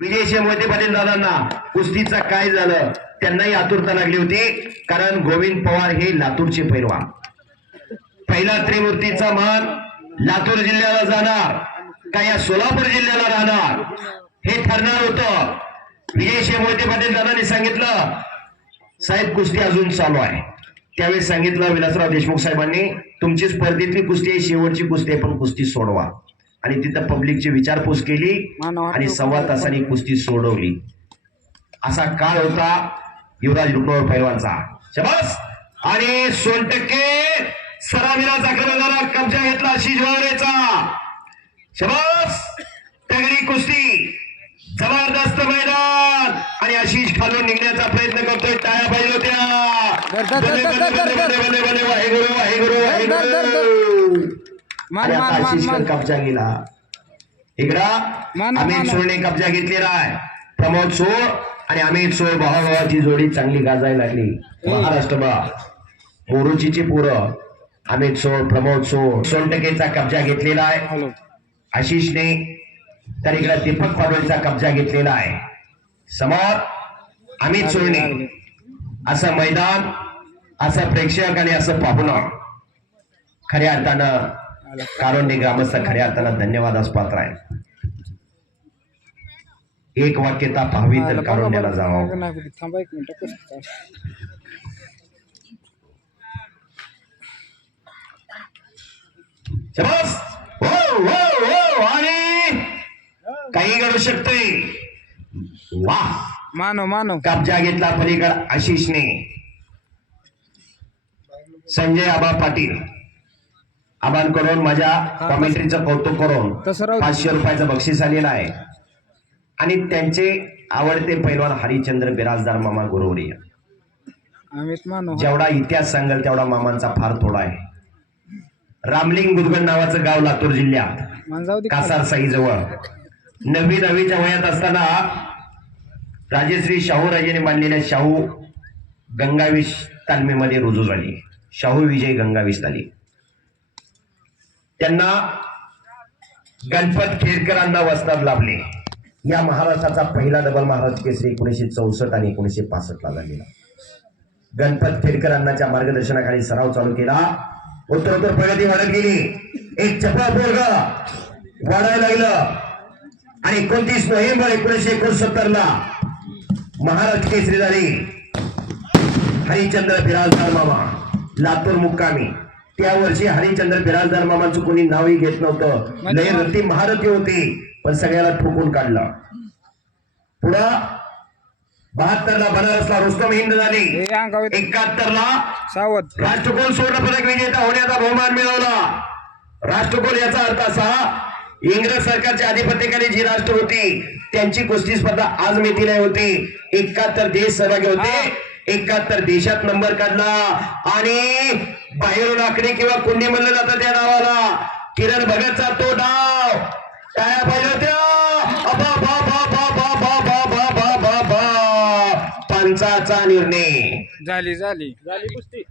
विजय मोहिते पाटील दादांना कुस्तीचं काय झालं त्यांनाही आतुरता लागली होती, कारण गोविंद पवार हे लातूरचे पैलवान. पहिला त्रिमूर्तीचा मान लातूर जिल्ह्याला जाणार का या सोलापूर जिल्ह्याला राहणार हे ठरणार होतं. विजय मोहिते पाटील दादांनी सांगितलं, साहेब कुस्ती अजून चालू आहे. त्यावेळी सांगितलं विलासराव देशमुख साहेबांनी, तुमची स्पर्धेतली कुस्ती आहे, शेवटची कुस्ती आहे, पण कुस्ती सोडवा. आणि तिथं पब्लिकची विचारपूस केली आणि 1.25 तासांनी कुस्ती सोडवली. असा काळ होता युवराज रुक्मावत पैलवानचा. शाबास. आणि 100% सरावीराचा क्रमांकाला कब्जा घेतला आशिष वावरेचा. शाबास. तगडी कुस्ती, जबरदस्त मैदान आणि आशिष खालून निघण्याचा प्रयत्न करतोय. टाळ्या पाहिजे होत्या. वाहेगुरु वाहेगुरु वाहेगुरु. आशिष कब्जा गेला. इकडा अमित सोळने कब्जा घेतलेला आहे. प्रमोद सोळ आणि अमित सोळ भावाभावाची जोडी चांगली गाजायला लागली. महाराष्ट्रभा मोरूचीची पोरं अमित सोळ प्रमोद सोळ 100%चा कब्जा घेतलेला आहे आशिषने. तर इकडे दीपक पाडोळीचा कब्जा घेतलेला आहे. समोर अमित सोळने. असं मैदान, असं प्रेक्षक आणि असं पाहुणा खऱ्या अर्थानं कारोंडे ग्रामस्थ खऱ्या अर्थानं धन्यवादास पात्र आहे. एक वाक्यता पाहावी तर कारोंड्याला जावं. आणि काही घडू शकतोय. वाह. मानो मानो कब्जा घेतला पलीकडे आशिषने. संजय आबा पाटील आबांकडून माझ्या कॉमेंट्रीचं कौतुक करून 500 रुपयाचं बक्षीस आलेलं आहे. आणि त्यांचे आवडते पैलवान हरिचंद्र बिराजदार मामा गुरुवरिया. जेवढा इतिहास सांगेल तेवढा मामांचा फार थोडा आहे. रामलिंग बुदगड नावाचं गाव लातूर जिल्ह्यात कासार साई जवळ. 9वीच्या वयात असताना राजश्री शाहू राजेने बांधलेल्या शाहू गंगावीस तालमीमध्ये रुजू झाली. शाहू विजय गंगावीस तालीम. त्यांना गणपत खेडकरांना वस्ताद लाभले. या महाराष्ट्राचा पहिला डबल महाराष्ट्र केसरी 1964 आणि 1965 ला झालेला. गणपत खेडकरांच्या मार्गदर्शनाखाली सराव चालू केला. उत्तरोत्तर प्रगती वाढत गेली. एक चपळा पोरग वाढायला लागलं आणि 29 नोव्हेंबर 1969 ला महाराष्ट्र केसरी झाली. हरिचंद्र बिराजदार मामा लातूर मुक्कामी. त्या वर्षी हरिचंद्र बिराजदार मामांचं कोणी नावही घेत नव्हतं. लय रती महारथी होती, पण सगळ्याला ठोकून काढलं. पुढं 72 ला बनारसला रुस्तम हिंद झाली. 71 ला सावध राष्ट्रकुल सुवर्ण पदक विजेता होण्याचा बहुमान मिळवला. राष्ट्रकुल याचा अर्थ असा, इंग्रज सरकारच्या अधिपत्याखाली जी राष्ट्र होती त्यांची कुस्ती स्पर्धा आज मेथीला होती. 71 देश सहभागी होते. 71 देशात नंबर काढला. आणि बाहेरून आकडे किंवा कुंडी म्हणलं जातं त्या नावाला. किरण भगतचा तो डाव. टाळ्या पाहिजे होत्या. पंचाचा निर्णय झाली झाली झाली कुस्ती.